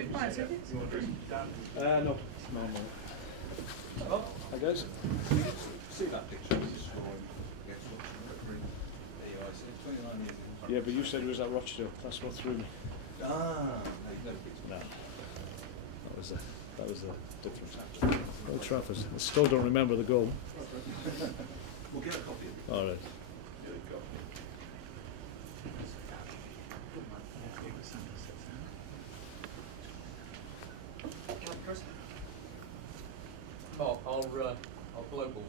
You want a drink? No. Oh, I guess. see that picture? This is scoring against Watford. There you are. It's 29 years ago. Yeah, but you said it was at Rochdale. That's what threw me. Ah, you've never been to No. That was the difference. Old Trafford. I still don't remember the goal. We'll get a copy of it. All right. There you go. Chris? Oh, our global.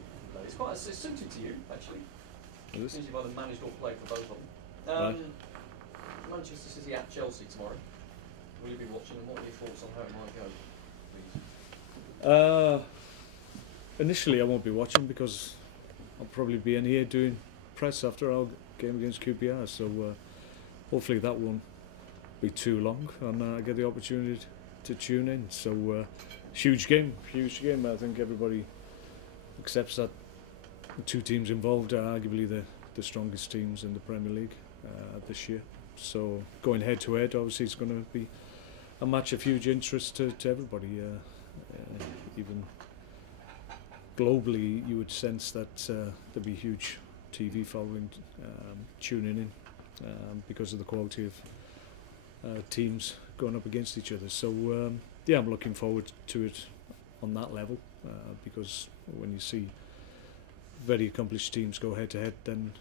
It's suited to you actually. Is this? Seems you've either managed or played for both of them. Right. Manchester City at Chelsea tomorrow. Will you be watching, and what are your thoughts on how it might go, please? Initially, I won't be watching because I'll probably be in here doing press after our game against QPR. So hopefully that won't be too long, and I get the opportunity to tune in. So huge game. I think everybody accepts that the two teams involved are arguably the strongest teams in the Premier League this year. So going head to head, obviously it's going to be a match of huge interest to everybody. Even globally, you would sense that there'd be huge TV following tuning in because of the quality of teams going up against each other. So yeah, I'm looking forward to it on that level because when you see very accomplished teams go head to head, then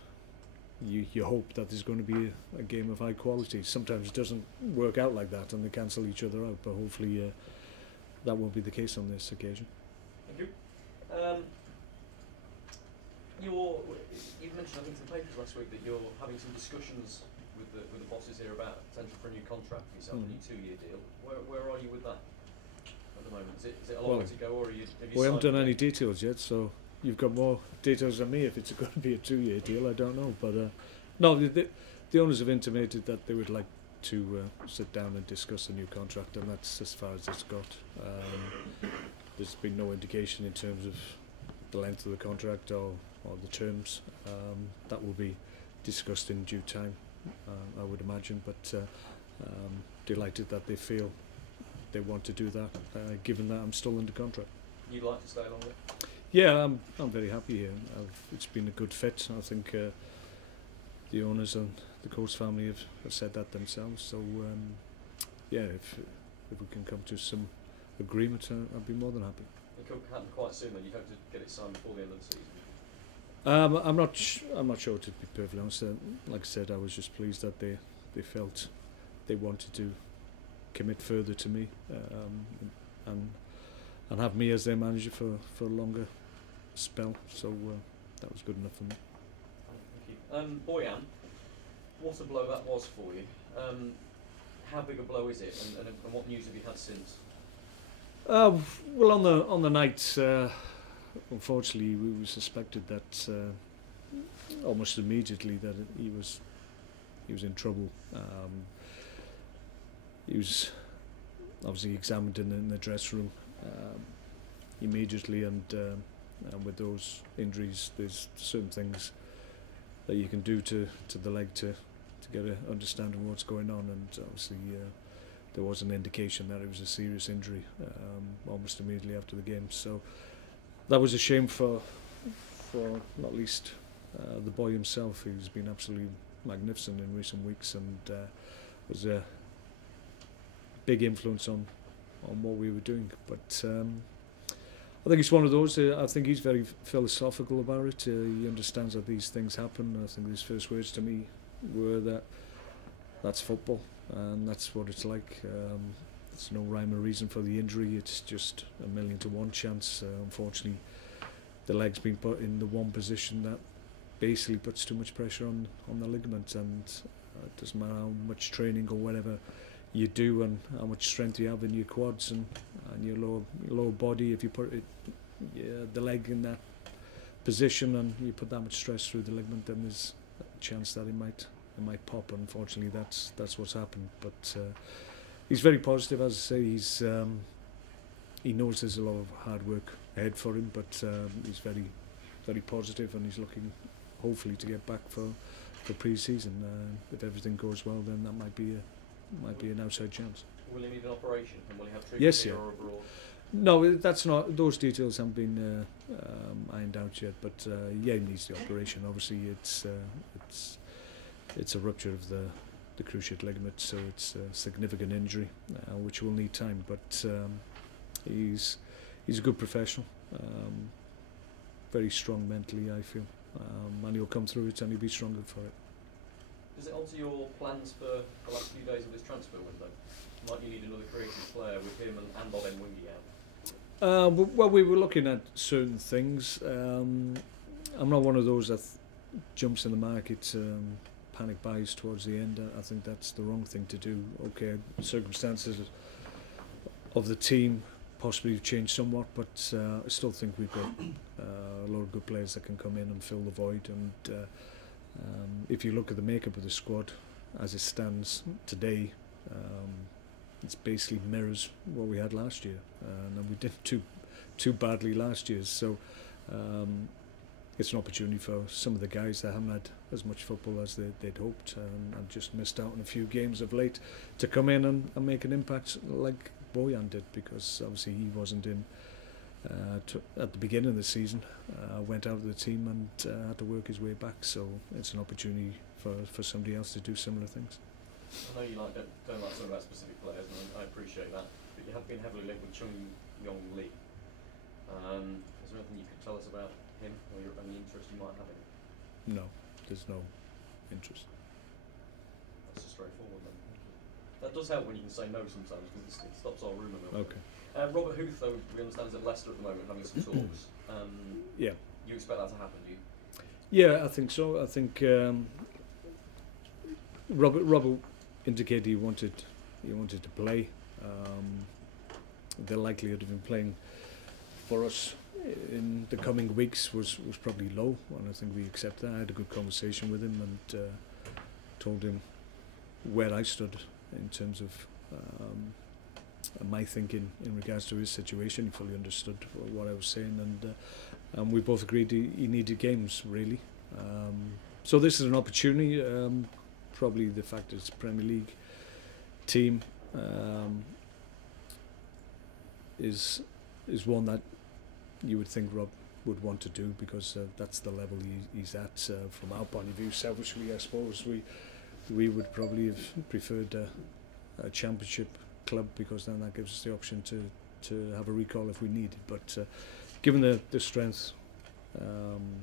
you hope that there's going to be a game of high quality. Sometimes it doesn't work out like that and they cancel each other out, but hopefully that won't be the case on this occasion. Thank you. You mentioned, I think, to the papers last week that you're having some discussions with the bosses here about potential for a new contract for yourself, a new 2-year deal. Where are you with that at the moment? Is it a long way to go, or have you we haven't done any details yet, so you've got more details than me. If it's going to be a 2-year deal, I don't know. But no, the owners have intimated that they would like to sit down and discuss a new contract, and that's as far as it's got. There's been no indication in terms of the length of the contract or the terms. That will be discussed in due time, I would imagine. But delighted that they feel they want to do that, given that I'm still under contract. You'd like to stay longer? Yeah, I'm very happy here. It's been a good fit. I think the owners and the coach family have said that themselves. So yeah, if we can come to some agreement, I'd be more than happy. It could happen quite soon. Then you hope to get it signed before the end of the season. I'm not sure, to be perfectly honest. Like I said, I was just pleased that they felt they wanted to commit further to me and have me as their manager for a longer spell. So that was good enough for me. Thank you. Boyan, what a blow that was for you. How big a blow is it, and what news have you had since? Well, on the night, unfortunately, we suspected that almost immediately that he was in trouble. He was obviously examined in the dressing room immediately, and with those injuries, there's certain things that you can do to the leg to get an understanding of what's going on, and obviously there was an indication that it was a serious injury almost immediately after the game. So that was a shame for not least the boy himself, who's been absolutely magnificent in recent weeks, and was a big influence on what we were doing. But I think it's one of those. I think he's very philosophical about it. He understands that these things happen. I think his first words to me were that that's football and that's what it's like. There's no rhyme or reason for the injury. It's just 1,000,000 to 1 chance. Unfortunately, the leg's been put in the one position that basically puts too much pressure on the ligament, and it doesn't matter how much training or whatever you do and how much strength you have in your quads and your lower body. If you put the leg in that position and you put that much stress through the ligament, then there's a chance that it might pop. Unfortunately, that's what's happened. But he's very positive, as I say. He knows there's a lot of hard work ahead for him, but he's very, very positive, and he's looking hopefully to get back for pre-season. If everything goes well, then that might be an outside chance. Will he need an operation, and will he have treatment Yes, here yeah. or abroad? No, that's not. Those details haven't been ironed out yet. But yeah, he needs the operation. Obviously, it's a rupture of the cruciate ligament, so it's a significant injury, which will need time. But he's a good professional, very strong mentally, I feel, and he'll come through it, and he'll be stronger for it. Does it alter your plans for the last few days of this transfer window? Might you need another creative player with him and Boyan Wingy out? Well, we were looking at certain things. I'm not one of those that jumps in the market, panic buys towards the end. I think that's the wrong thing to do. Okay, circumstances of the team possibly have changed somewhat, but I still think we've got a lot of good players that can come in and fill the void. And if you look at the makeup of the squad as it stands today, it's basically mirrors what we had last year, and we did too badly last year. So it's an opportunity for some of the guys that haven't had as much football as they'd hoped, and just missed out on a few games of late, to come in and make an impact like Boyan did, because obviously he wasn't in at the beginning of the season, went out of the team and had to work his way back. So it's an opportunity for somebody else to do similar things. I know you don't like talking about specific players, and I appreciate that, but you have been heavily linked with Chung Yong Lee. Is there anything you could tell us about him, or any interest you might have in him? No, there's no interest. That's just straightforward then. That does help when you can say no sometimes, because it stops our rumour mill. Okay. Robert Huth, though, we understand is at Leicester at the moment having some talks. Yeah. You expect that to happen, do you? Yeah, I think so. I think Robert indicated he wanted to play. The likelihood of him playing for us in the coming weeks was probably low, and I think we accept that. I had a good conversation with him and told him where I stood in terms of my thinking in regards to his situation. He fully understood what I was saying, and we both agreed he needed games, really. So this is an opportunity. Probably the fact that it's a Premier League team is one that you would think Rob would want to do, because that's the level he's at. From our point of view, selfishly, I suppose we would probably have preferred a Championship club, because then that gives us the option to have a recall if we need it. But given the strength and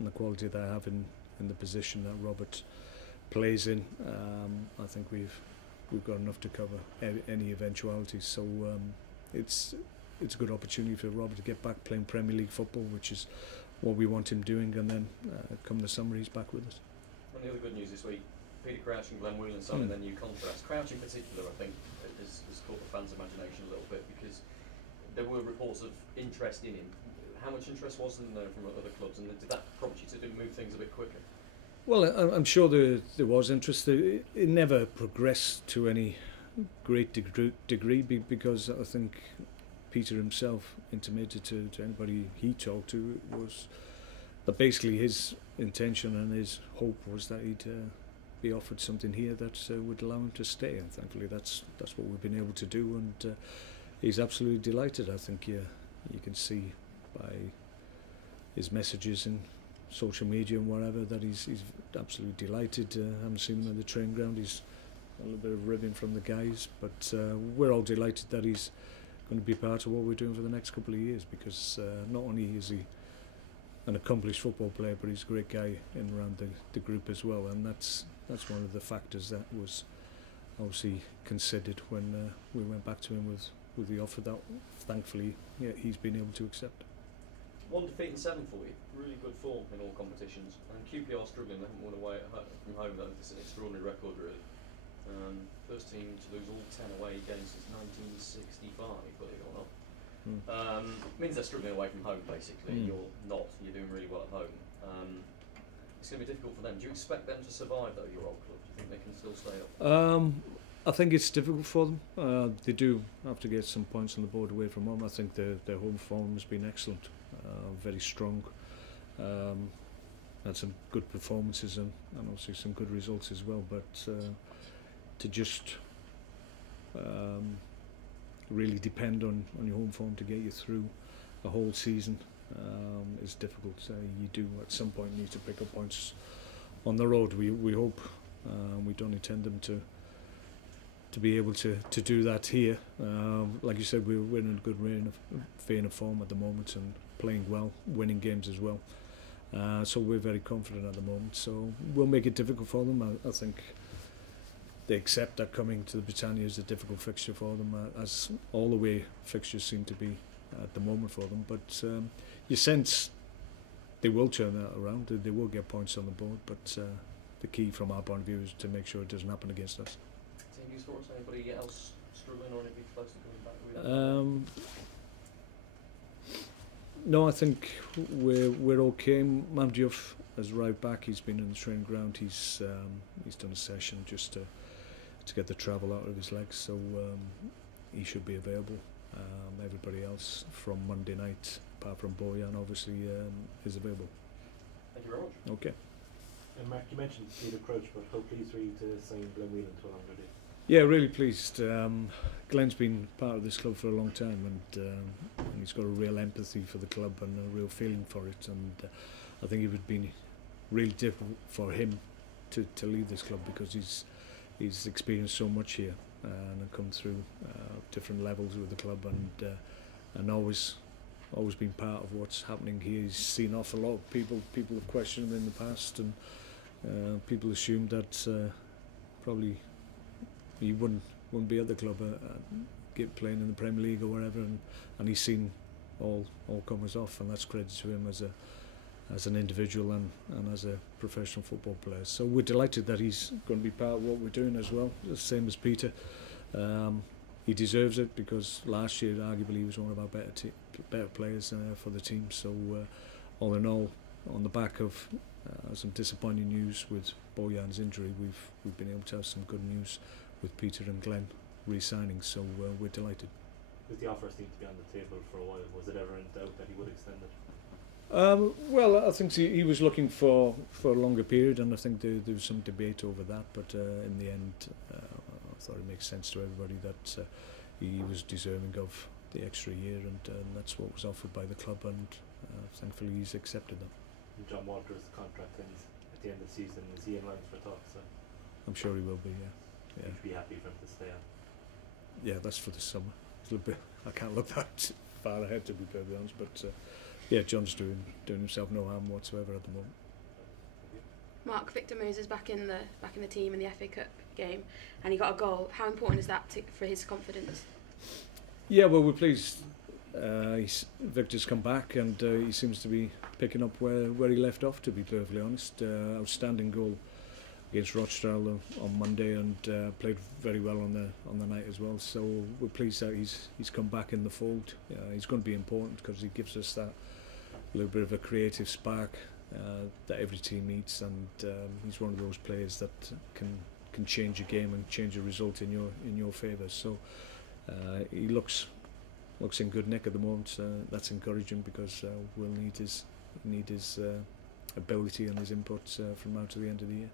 the quality that I have in the position that Robert plays in, I think we've got enough to cover any eventualities. So it's a good opportunity for Robert to get back playing Premier League football, which is what we want him doing, and then come the summer he's back with us. One of the other good news this week, Peter Crouch and Glenn Whelan signing their new contracts. Crouch in particular, I think, has caught the fans' imagination a little bit, because there were reports of interest in him. How much interest was there from other clubs, and did that prompt you to move things a bit quicker? Well, I'm sure there was interest. It never progressed to any great degree, because I think Peter himself intimated to anybody he talked to was that basically his intention and his hope was that he'd be offered something here that would allow him to stay, and thankfully that's what we've been able to do, and he's absolutely delighted. I think you can see by his messages in social media and whatever that he's absolutely delighted. I haven't seen him at the training ground. He's a little bit of ribbing from the guys, but we're all delighted that he's going to be part of what we're doing for the next couple of years, because not only is he an accomplished football player, but he's a great guy in around the group as well, and that's one of the factors that was obviously considered when we went back to him with the offer that thankfully he's been able to accept. 1 defeat and 7 for you, really good form in all competitions, and QPR struggling, they haven't won away from home though. It's an extraordinary record really. First team to lose all 10 away games since 1965, believe it or not. Means they're struggling away from home basically. You're not, you're doing really well at home. It's going to be difficult for them. Do you expect them to survive though, your old club? Do you think they can still stay up? I think it's difficult for them. They do have to get some points on the board away from home. I think their home form has been excellent, very strong. Had some good performances and obviously some good results as well. But to just really depend on your home form to get you through a whole season is difficult. You do at some point need to pick up points on the road. We hope. We don't intend them to be able to do that here. Like you said, we're in a good vein of form at the moment and playing well, winning games as well. So we're very confident at the moment. So we'll make it difficult for them. I think they accept that coming to the Britannia is a difficult fixture for them, as all the way fixtures seem to be at the moment for them. But you sense they will turn that around. They will get points on the board. But the key from our point of view is to make sure it doesn't happen against us. Team use for us? Anybody else struggling or anybody close to coming back? No, I think we're okay. Mark Hughes has arrived back. He's been in the training ground. He's done a session just to get the travel out of his legs, so he should be available. Everybody else from Monday night, apart from Boyan, obviously is available. Thank you very much. Okay. And Mark, you mentioned Peter Crouch, but how pleased were you to sign Glenn Whelan to a longer deal? Yeah, really pleased. Glenn's been part of this club for a long time, and he's got a real empathy for the club and a real feeling for it. And I think it would be really difficult for him to leave this club, because he's experienced so much here and come through different levels with the club, and always been part of what's happening here. He's seen off a lot of people. People have questioned him in the past, and people assumed that probably he wouldn't be at the club, playing in the Premier League or whatever, and he's seen all comers off, and that's credit to him as an individual and as a professional football player. So we're delighted that he's going to be part of what we're doing as well, the same as Peter. He deserves it, because last year arguably he was one of our better players for the team. So all in all, on the back of some disappointing news with Boyan's injury, we've been able to have some good news with Peter and Glenn re-signing, so we're delighted. With the offer seemed to be on the table for a while, was it ever in doubt that he would extend it? Well, I think he was looking for a longer period, and I think there was some debate over that, but in the end I thought it makes sense to everybody that he was deserving of the extra year, and that's what was offered by the club, and thankfully he's accepted that. And John Walter's contract ends at the end of the season. Is he in line for talks? I'm sure he will be, yeah. You'd be happy for him to stay on? Yeah, that's for the summer. It's a little bit, I can't look that far ahead, to be perfectly honest, but yeah, John's doing himself no harm whatsoever at the moment. Mark, Victor Moses back in the team in the FA Cup game, and he got a goal. How important is that for his confidence? Yeah, well, we're pleased. Victor's come back, and he seems to be picking up where he left off, to be perfectly honest. Outstanding goal against Rochdale on Monday, and played very well on the night as well. So we're pleased that he's come back in the fold. He's going to be important, because he gives us that little bit of a creative spark that every team needs, and he's one of those players that can change a game and change a result in your favour. So he looks in good nick at the moment. That's encouraging, because we'll need his ability and his input from now to the end of the year.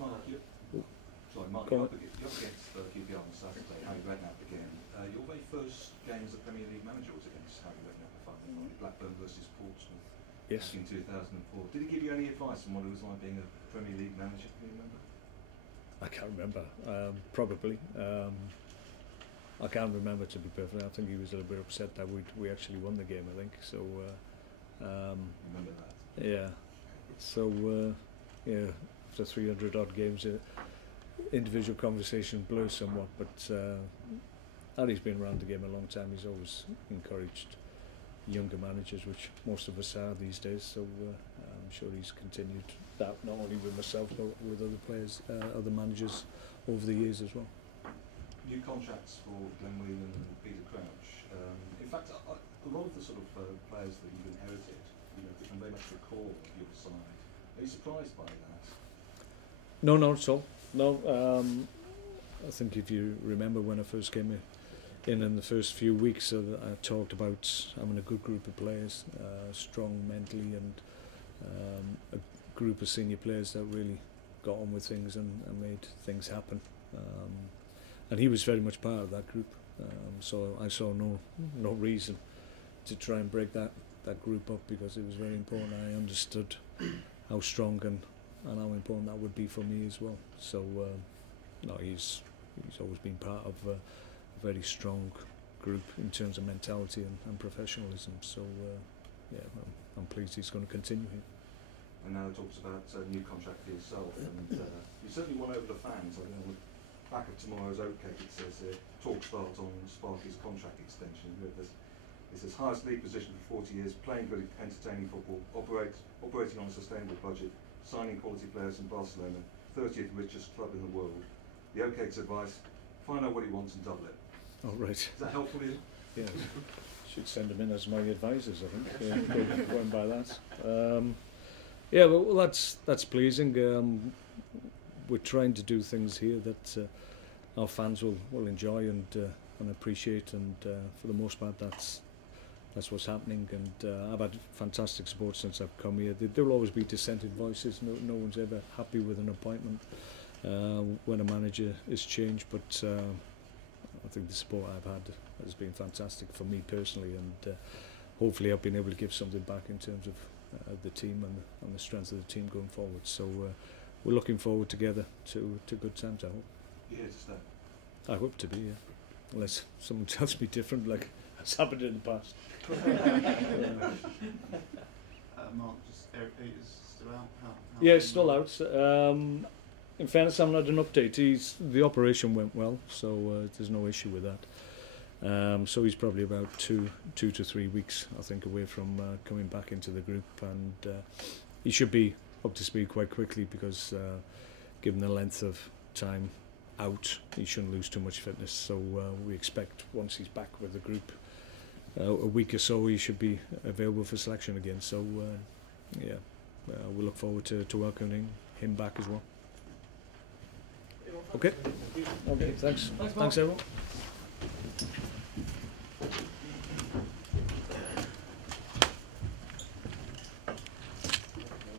Mark, you're up against QPR on Saturday. Harry Redknapp again. Your very first game as a Premier League manager was against Harry Redknapp, if I remember, Blackburn versus Portsmouth. Yes. In 2004. Did he give you any advice on what it was like being a Premier League manager? Can you remember? I can't remember. Probably. I can't remember, to be perfect. I think he was a little bit upset that we actually won the game, I think. So. Remember that? Yeah. So yeah. After 300 odd games, individual conversation blurs somewhat, but Harry's been around the game a long time. He's always encouraged younger managers, which most of us are these days, so I'm sure he's continued that, not only with myself but with other players, other managers over the years as well. New contracts for Glenn Whelan and Peter Crouch. In fact, a lot of the sort of players that you've inherited, can very much recall your side. Are you surprised by that? No, not at all. No, I think if you remember when I first came in the first few weeks, I talked about having a good group of players, strong mentally, and a group of senior players that really got on with things and made things happen. and he was very much part of that group. So I saw no reason to try and break that group up, because it was very important. I understood how strong and how important that would be for me as well. So no, he's always been part of a very strong group in terms of mentality and professionalism. So yeah, I'm pleased he's going to continue here. And now it talks about a new contract for yourself, and you certainly won over the fans. I think on the back of tomorrow's oatcake it says talk start on Sparky's contract extension. It says highest league position for 40 years, playing good entertaining football, operating on a sustainable budget, signing quality players in Barcelona, 30th richest club in the world. The oatcake's advice: find out what he wants and double it. Oh, right. Is that helpful to you? Yeah, should send them in as my advisors, I think. Yeah, going by that. Yeah, well, that's pleasing. We're trying to do things here that our fans will enjoy and appreciate, and for the most part, that's what's happening. And I've had fantastic support since I've come here. There will always be dissenting voices. No one's ever happy with an appointment when a manager is changed, but I think the support I've had has been fantastic for me personally, and hopefully I've been able to give something back in terms of the team and the strength of the team going forward. So we're looking forward together to good times, I hope. You're here to stay? I hope to be, yeah. Unless someone tells me different, like has happened in the past. Mark, just Eric Peters still out? How Yeah, it's still out. In fairness, I'm not an update. The operation went well, so there's no issue with that. So he's probably about two to 3 weeks, I think, away from coming back into the group, and he should be up to speed quite quickly, because given the length of time out, he shouldn't lose too much fitness. So we expect once he's back with the group, a week or so, he should be available for selection again. So yeah, we look forward to welcoming him back as well. Okay. Okay. Thanks. Thanks everyone.